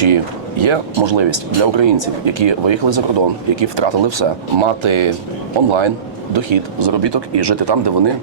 Чи є можливість для українців, які виїхали за кордон, які втратили все, мати онлайн дохід, заробіток і жити там, де вони,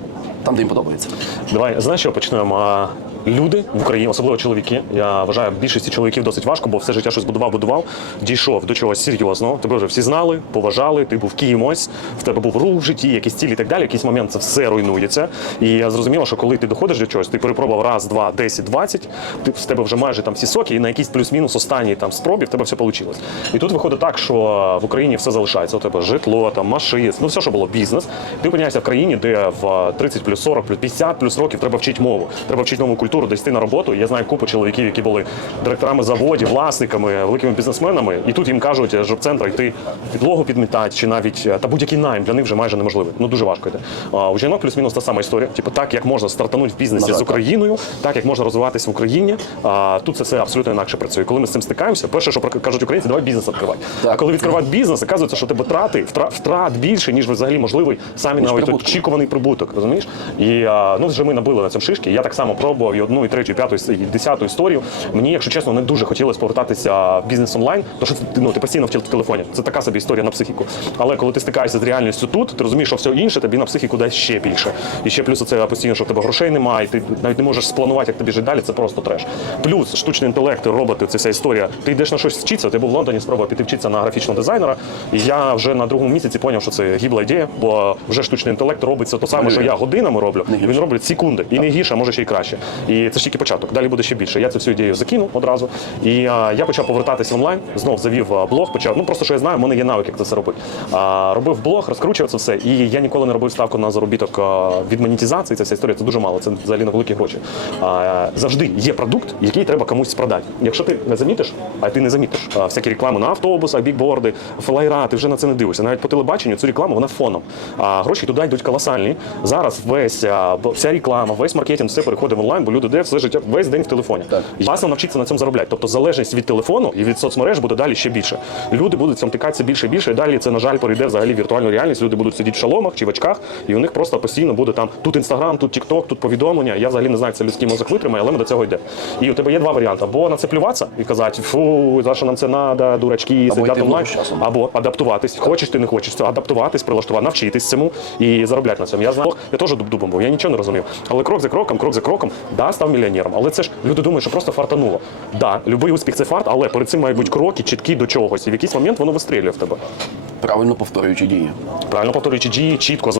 там, де їм подобається? Давай, знаєш, що почнемо? Люди в Україні, особливо чоловіки. Я вважаю, більшості чоловіків досить важко, бо все життя щось будував, будував, дійшов до чогось серйозного. Тебе вже всі знали, поважали, ти був кимось, в тебе був рух в житті, якісь цілі і так далі. Якийсь момент це все руйнується. І зрозуміло, що коли ти доходиш до чогось, ти перепробував раз, два, десять, двадцять, ти в тебе вже майже там всі соки, і на якийсь плюс-мінус останній там спробі в тебе все вийшло. І тут виходить так, що в Україні все залишається. У тебе житло, там машини, ну все, що було бізнес. Ти опиняєшся в країні, де в 30 плюс 40 плюс 50 плюс років треба вчити мову, треба вчити нову культуру, десь йти на роботу. Я знаю купу чоловіків, які були директорами заводів, власниками, великими бізнесменами, і тут їм кажуть е, жопцентра йти підлогу підмітати, чи навіть е, та будь-який найм для них вже майже неможливо. Ну дуже важко йде. А у жінок плюс-мінус та сама історія. Типу, так як можна стартанути в бізнесі з Україною, так як можна розвиватися в Україні. А тут це все абсолютно інакше працює. Коли ми з цим стикаємося, перше, що кажуть українці, давай бізнес відкривати. А коли відкривають бізнес, оказується, що тебе трати втра- втрат більше, ніж взагалі можливий самі навіть очікуваний прибуток. Розумієш? І ну вже ми набили на цьому шишки. Я так само пробував і одну, і третю, і п'яту, і десяту історію. Мені, якщо чесно, не дуже хотілося повертатися в бізнес онлайн, тому що ну, ти постійно в телефоні. Це така собі історія на психіку. Але коли ти стикаєшся з реальністю тут, ти розумієш, що все інше тобі на психіку дасть ще більше. І ще плюс це постійно, що в тебе грошей немає, і ти навіть не можеш спланувати, як тобі жити далі. Це просто треш. Плюс штучний інтелект, роботи, це вся історія. Ти йдеш на щось вчитися. Ти був в Лондоні, спробував піти вчитися на графічного дизайнера. І я вже на другому місяці зрозумів, що це гібла ідея, бо вже штучний інтелект робиться то саме, що я годинами роблю. Він робить секунди. І не гірше, а може ще й краще. І це ж тільки початок. Далі буде ще більше. Я цю всю ідею закинув одразу. І а, я почав повертатися онлайн, знов завів а, блог, почав. Ну просто що я знаю, в мене є навик, як це все робити. А, робив блог, розкручував це все. І я ніколи не робив ставку на заробіток а, від монетизації. Це вся історія, це дуже мало. Це взагалі на великі гроші. А, завжди є продукт, який треба комусь продати. Якщо ти не замітиш, а ти не замітиш а, всякі реклами на автобусах, бікборди, флайра, ти вже на це не дивишся. Навіть по телебаченню цю рекламу вона фоном. А гроші туди йдуть колосальні. Зараз весь а, вся реклама, весь маркетинг, все переходить в онлайн, бо люди де все життя весь день в телефоні. Так. І навчитися на цьому заробляти. Тобто залежність від телефону і від соцмереж буде далі ще більше. Люди будуть цим тикатися більше і більше. І далі це, на жаль, перейде взагалі в віртуальну реальність. Люди будуть сидіти в шаломах чи в очках, і у них просто постійно буде там тут інстаграм, тут тікток, тут повідомлення. Я взагалі не знаю, це людський мозок витримає, але ми до цього йде. І у тебе є два варіанти: або на це плюватися і казати, фу, за що нам це треба, дурачки, сидять онлайн, або адаптуватись. Хочеш ти не хочеш це адаптуватись, прилаштувати, навчитись цьому і заробляти на цьому. Я знаю, я теж дуб-дубом був, я нічого не розумів. Але крок за кроком, крок за кроком, да, став мільйонером. Але це ж люди думають, що просто фартануло. Да, любий успіх це фарт, але перед цим мають бути кроки, чіткі до чогось. І в якийсь момент воно вистрілює в тебе. Правильно повторюючи дії. Правильно повторюючи дії, чітко